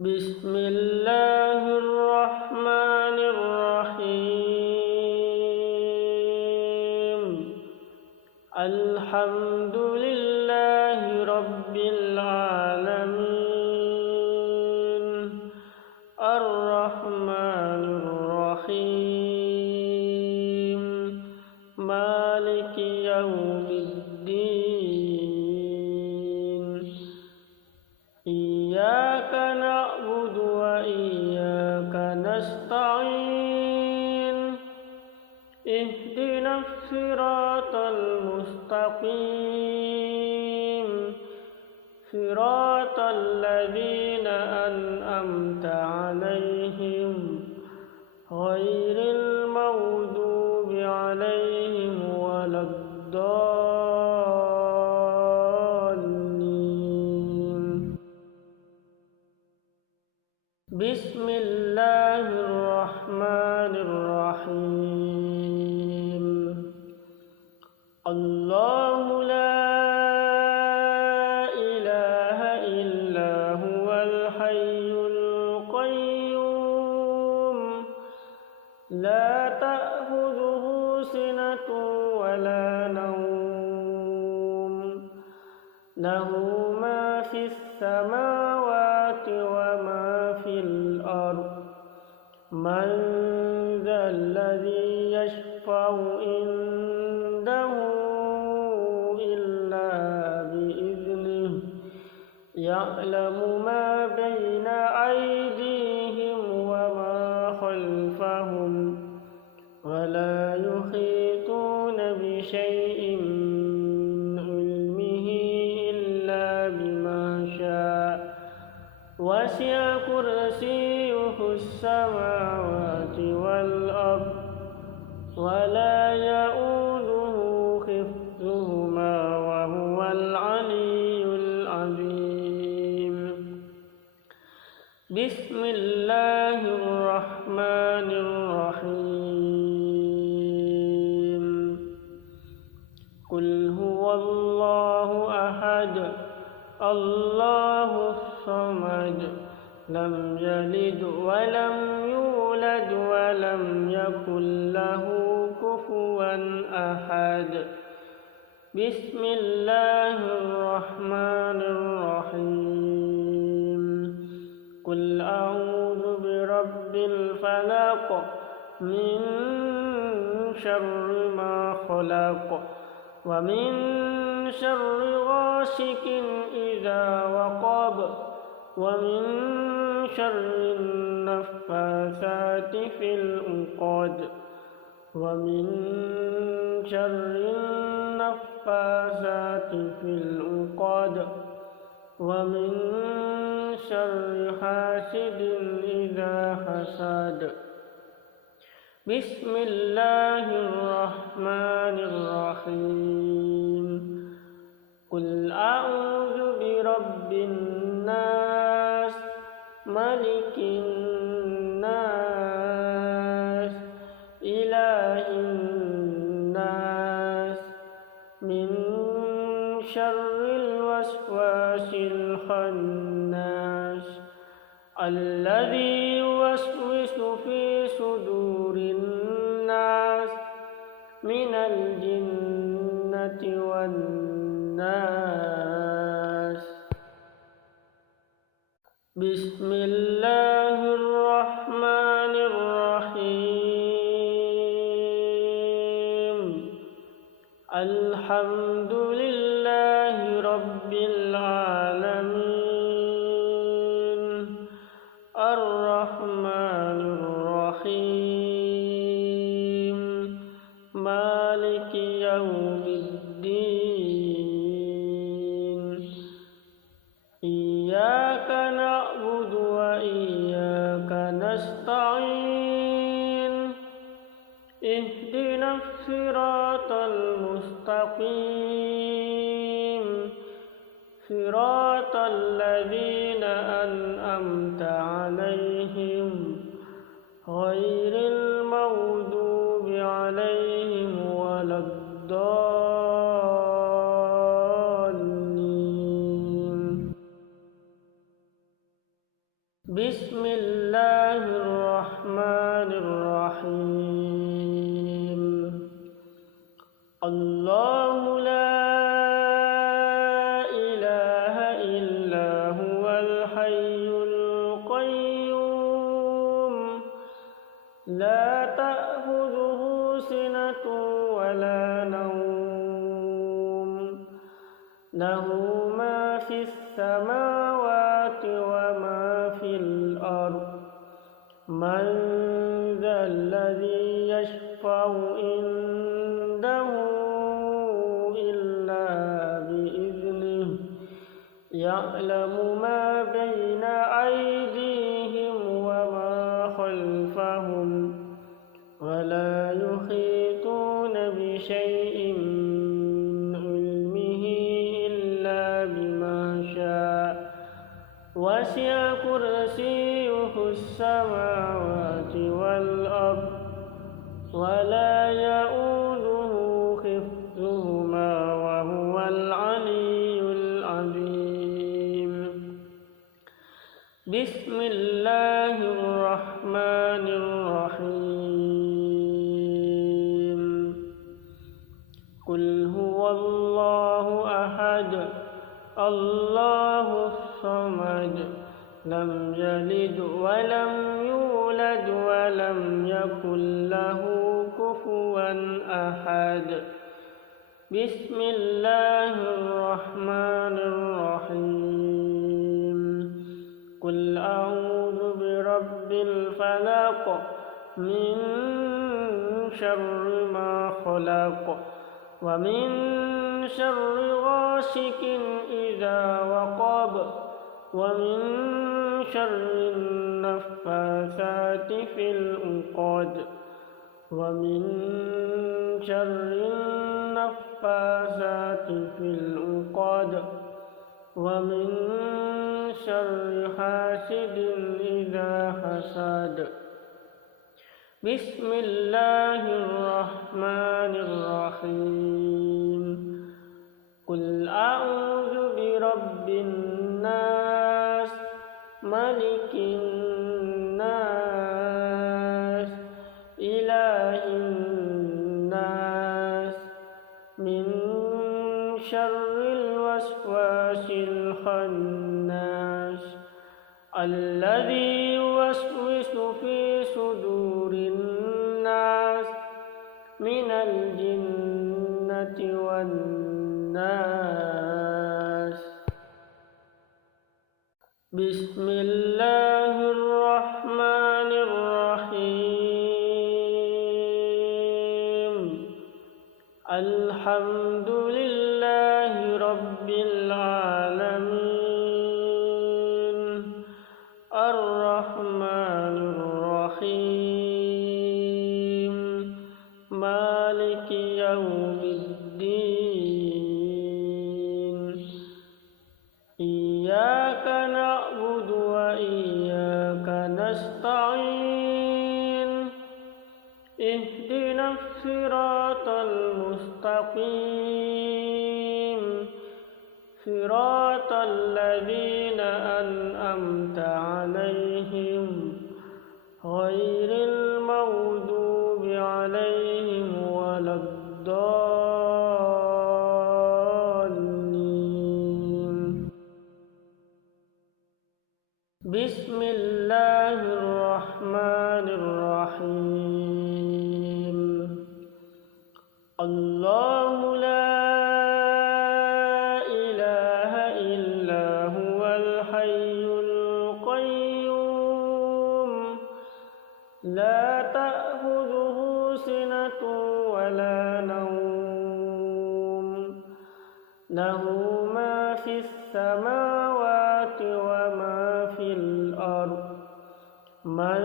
بسم الله الرحمن الرحيم الحمد لله رب العالمين الرحمن الرحيم مالك يوم الدين إياك نعبد وإياك نستعين اهدنا الصراط المستقيم صراط الذين أنعمت عليهم غير المغضوب عليهم ولا الضالين بسم الله الرحمن الرحيم الله لا إله إلا هو الحي القيوم لا تأخذه سنة ولا نوم له ما في السماوات وما في الأرض من ذا الذي يشفع عنده إلا بإذنه يعلم ما بين أيديهم وما خلفهم ولا يحيطون بشيء من علمه إلا بما شاء وسع كرسيه السماوات والأرض ولا يؤوده حفظهما وهو العلي العظيم بسم الله الرحمن الرحيم قل هو الله أحد الله الصمد لم يلد ولم يولد ولم يكن له كفوا أحد بسم الله الرحمن الرحيم قل أعوذ برب الفلق من شر ما خلق ومن شر غاسق إذا وقب ومن شر النفاثات في العقد ومن شر النفاثات في العقد ومن شر حاسد إذا حسد بسم الله الرحمن الرحيم قل أعوذ برب الناس ملك الناس إله الناس من شر الوسواس الخناس الذي يوسوس في صدور الناس من الجنة والناس بسم الله الرحمن الرحيم الحمد لله رب العالمين الرحمن الرحيم مالك يوم الدين إياك نعبد وإياك نستعين اهدنا الصراط المستقيم صراط الذين أنعمت عليهم غير المغضوب عليهم ولا الضالين بسم الله الرحمن الرحيم الله لا إله إلا هو الحي القيوم لا تأخذه سنة ولا نوم له ما في السماوات وما في الأرض من ذا الذي يشفع عنده إلا بإذنه يعلم ما بين أيديهم وما خلفهم ولا يحيطون بشيء من علمه إلا بما شاء وسع كرسيه السماوات والأرض ولا يؤوده حفظهما وهو العلي العظيم بسم الله الرحمن الرحيم قل هو الله أحد الله الصمد لم يلد ولم يولد ولم يكن له كفوا أحد بسم الله الرحمن الرحيم قل أعوذ برب الفلق من شر ما خلق ومن شر غاسق إذا وقب ومن شر النفاثات في العقد ومن شر النفاثات في العقد ومن شر حاسد إذا حسد بسم الله الرحمن الرحيم قل أعوذ برب الناس ملك الناس إله الناس من شر الوسواس الخناس الذي يوسوس في صدور الناس من الجنة والناس بسم الله الرحمن الرحيم الحمد لله رب العالمين الرحمن الرحيم مالك يوم الدين إياك نعبد وإياك نستعين اهدنا الصراط المستقيم صراط الذين أنعمت عليهم غير المغضوب عليهم ولا الضالين بسم الله الرحمن الرحيم الله لا إله إلا هو الحي القيوم لا تأخذه سنة ولا نوم له ما في السماوات وما في الأرض من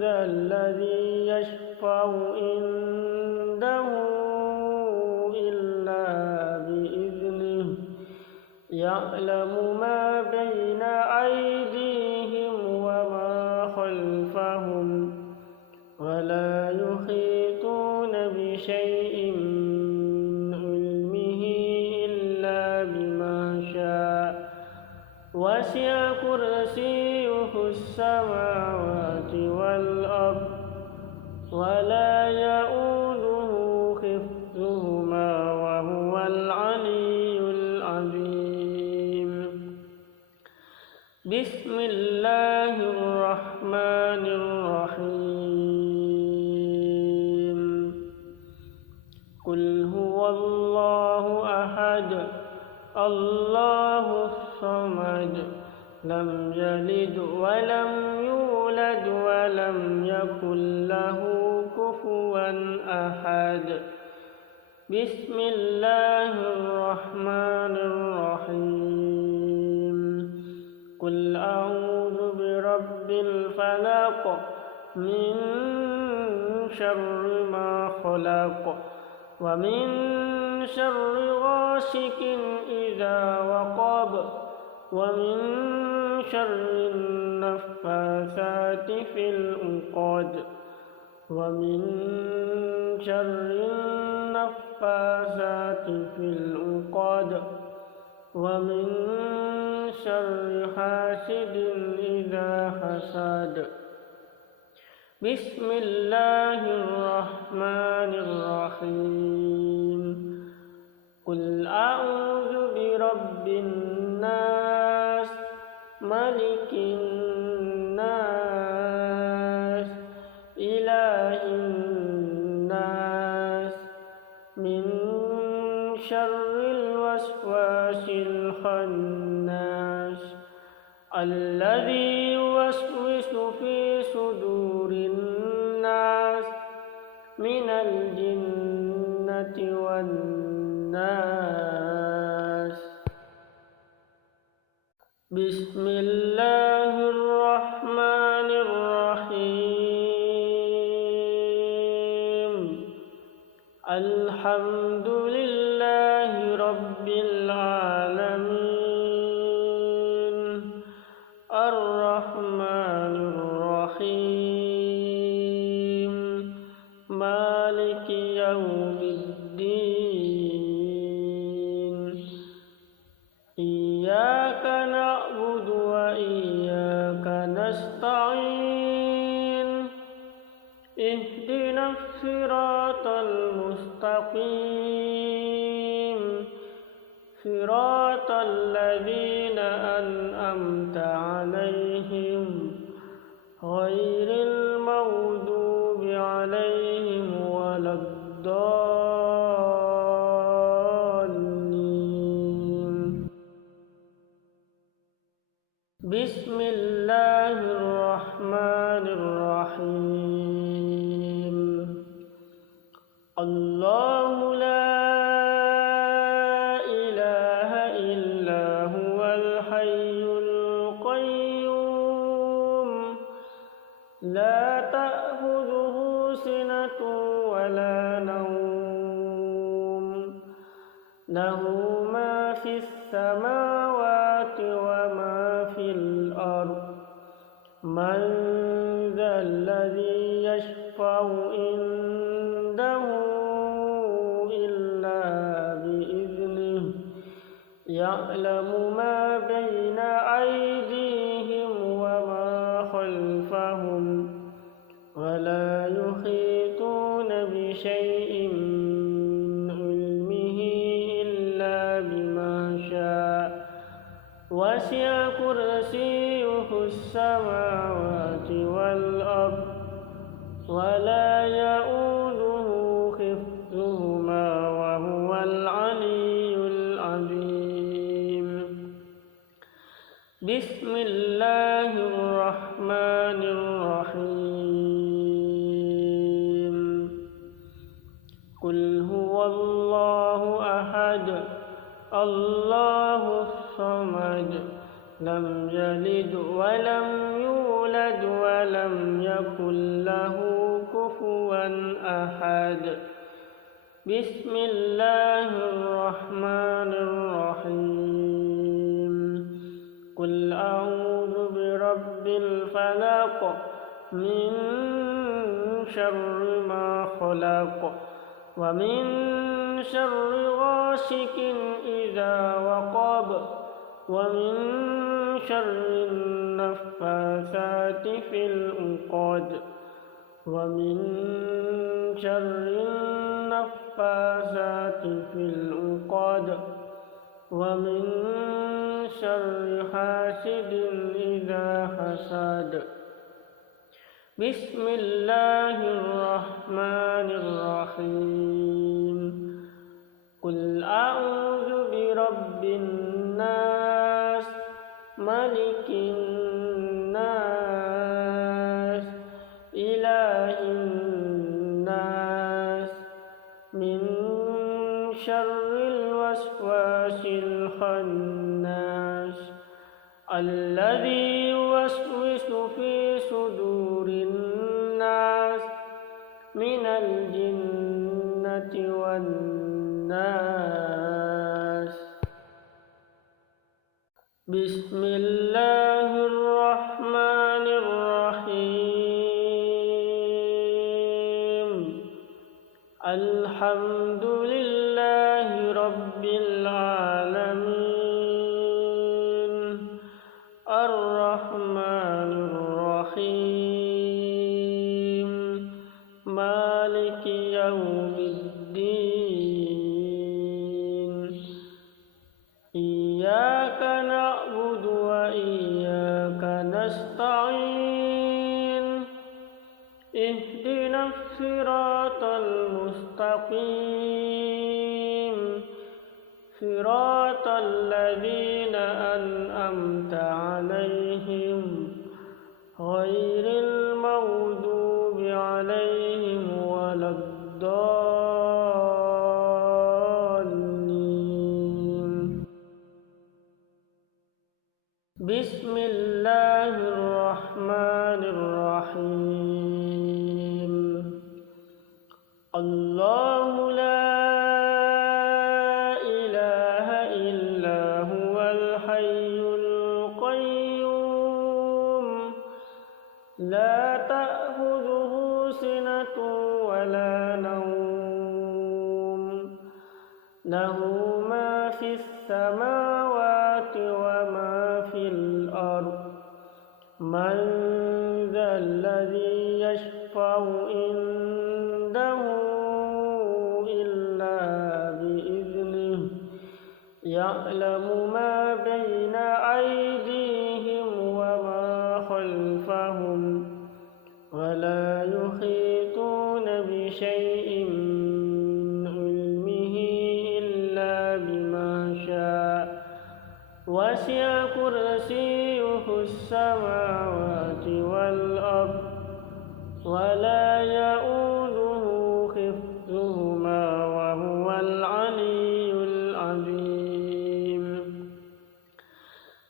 ذا الذي يشفع عنده إلا بإذنه يعلم ما بين أيديهم وما خلفهم ولا يحيطون بشيء من علمه إلا بما شاء وسع كرسيه السماوات والأرض ولا يؤوده حفظهما وهو العلي العظيم. بسم الله الرحمن الرحيم. قل هو الله أحد الله الصمد لم يلد ولم يولد ولم يكن له كفوا أحد. بسم الله الرحمن الرحيم. قل أعوذ برب الفلق من شر ما خلق ومن شر غاسق إذا وقب ومن شر النفاثات في العقد ومن شر النفاثات في العقد ومن شر حاسد إذا حسد. بسم الله الرحمن الرحيم. قل أعوذ برب الناس ملك الناس إله الناس من شر الوسواس الخناس الذي يوسوس في صدور الناس من الجنة والناس. بسم الله الرحمن الرحيم. الحمد لله رب العالمين الرحمن الرحيم مالك يوم الدين. إياك نعبد وإياك نستعين. اهدنا الصراط المستقيم صراط الذين أنعمت عليهم غير المغضوب عليهم ولا الضالين. بسم الله الرحمن الرحيم. الله لا إله إلا هو الحي القيوم لا تأخذه سنة ولا نوم له ما في السماوات وما في الأرض. من ذا الذي يشفع عنده إلا بإذنه يعلم ما بين أيديهم وما خلفهم ولا يحيطون بشيء من علمه إلا بما شاء. وسع كرسيه السماوات والأرض ولا يؤوده حفظهما وهو العلي العظيم. بسم الله الرحمن الرحيم. قل هو الله أحد الله الصمد لم يلد ولم يولد ولم يكن له كفوا أحد. بسم الله الرحمن الرحيم. قل أعوذ برب الفلق من شر ما خلق ومن شر غاسق إذا وقب ومن شر النفاثات في العقد ومن شر النفاثات في العقد ومن شر حاسد إذا حسد. بسم الله الرحمن الرحيم. قل أعوذ برب الناس ملك الناس إله الناس من شر الوسواس الخناس الذي يوسوس في صدور الناس من الجنة والناس. بسم الله الرحمن الرحيم. الحمد لله رب العالمين الرحمن الرحيم مالك يوم الدين. إياك نعبد وإياك نستعين. اهدنا الصراط المستقيم صراط الذين أنعمت عليهم غير المغضوب عليهم ولا الضالين. بسم الله الرحمن الرحيم. الله لا إله إلا هو الحي القيوم لا تأخذه سنة ولا نوم له ما في السماوات وما في الأرض. من ذا الذي يشفع عنده إلا بإذنه يعلم ما بين أيديهم وما خلفهم ولا يحيطون بشيء من علمه إلا بما شاء. وسع كرسيه السماوات والأرض ولا يؤوده حفظهما وهو العلي العظيم.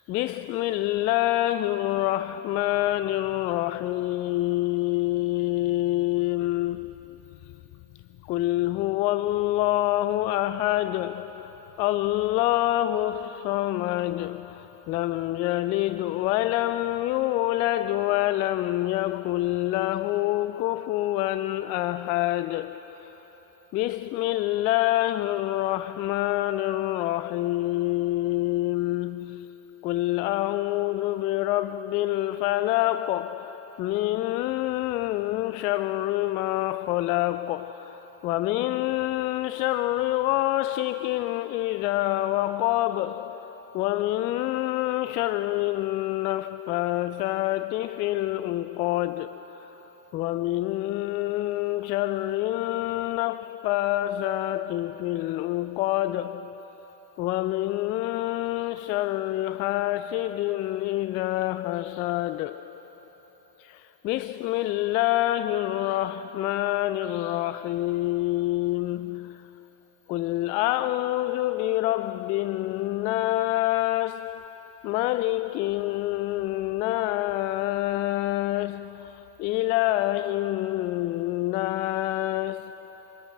بسم الله الرحمن الرحيم. قل هو الله أحد الله الصمد لم يلد ولم يولد ولم يكن له كفوا أحد. بسم الله الرحمن الرحيم. قل أعوذ برب الفلق من شر ما خلق ومن شر غاسق إذا وقب ومن شر النفاثات في العقد ومن شر النفاثات في العقد ومن شر حاسد إذا حسد. بسم الله الرحمن الرحيم. قل أعوذ برب الناس ملك الناس إله الناس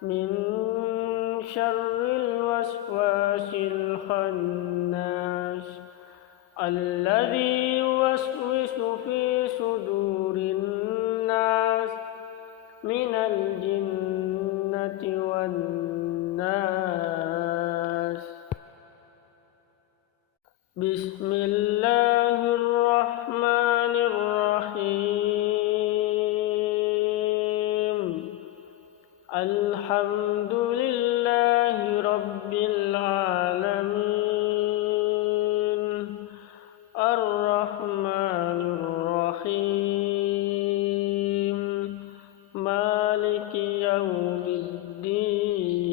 من شر الوسواس الخناس الذي يوسوس في صدور الناس من الجنة والناس. بسم الله الحمد لله رب العالمين الرحمن الرحيم مالك يوم الدين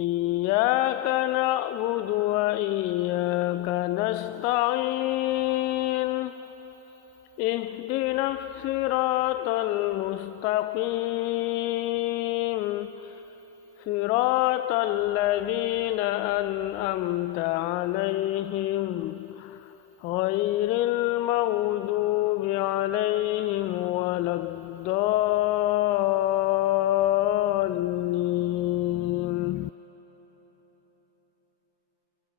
إياك نعبد وإياك نستعين اهدنا الصراط المستقيم صراط الذين أنعمت عليهم غير المغضوب عليهم ولا الضالين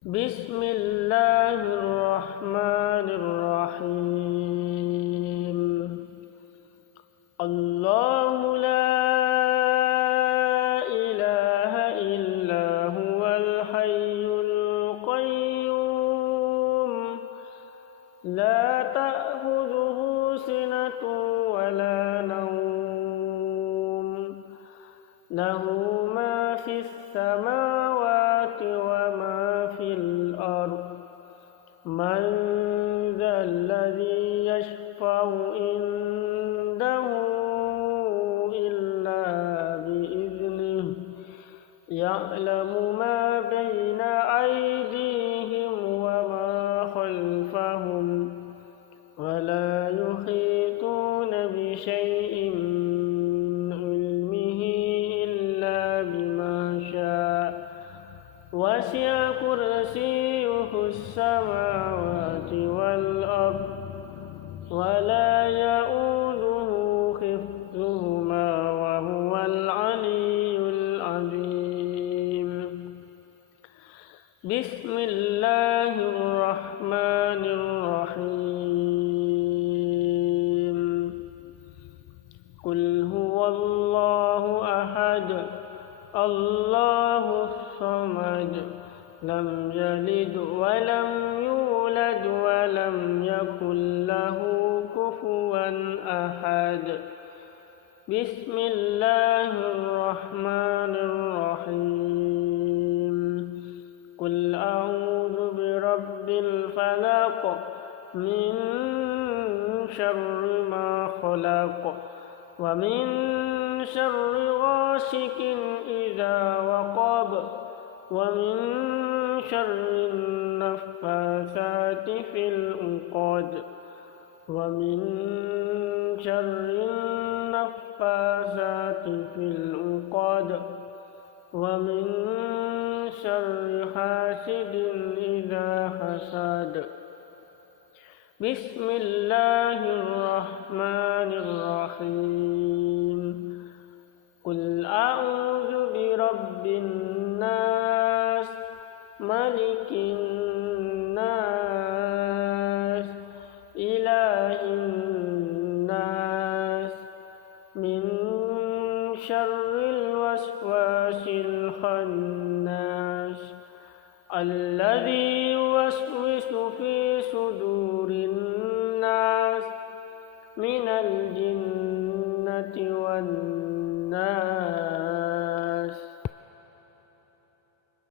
بسم الله الرحمن الرحيم الله لا إله إلا هو الحي القيوم لا تأخذه سنة ولا نوم له ما في السماوات وما في الأرض من ذا الذي يشفع عنده إلا بإذنه يعلم ما بين أيديهم وما خلفهم ولا يحيطون بشيء من علمه إلا بما شاء وسع كرسيه السماوات والأرض ولا يؤوده حفظهما وهو العلي العظيم بسم الله الرحمن الرحيم قل هو الله أحد الله الصمد لم يلد ولم يولد ولم يكن له كفوا أحد بسم الله الرحمن الرحيم قل أعوذ برب الفلق من شر ما خلق ومن شر غاسق إذا وقب ومن شر النفاثات في العقد ومن شر النفاثات في العقد ومن شر حاسد إذا حسد بسم الله الرحمن الرحيم قل أعوذ برب الناس ملك الناس إله الناس من شر الوسواس الخناس الذي يوسوس في صدور الناس من الجنة والناس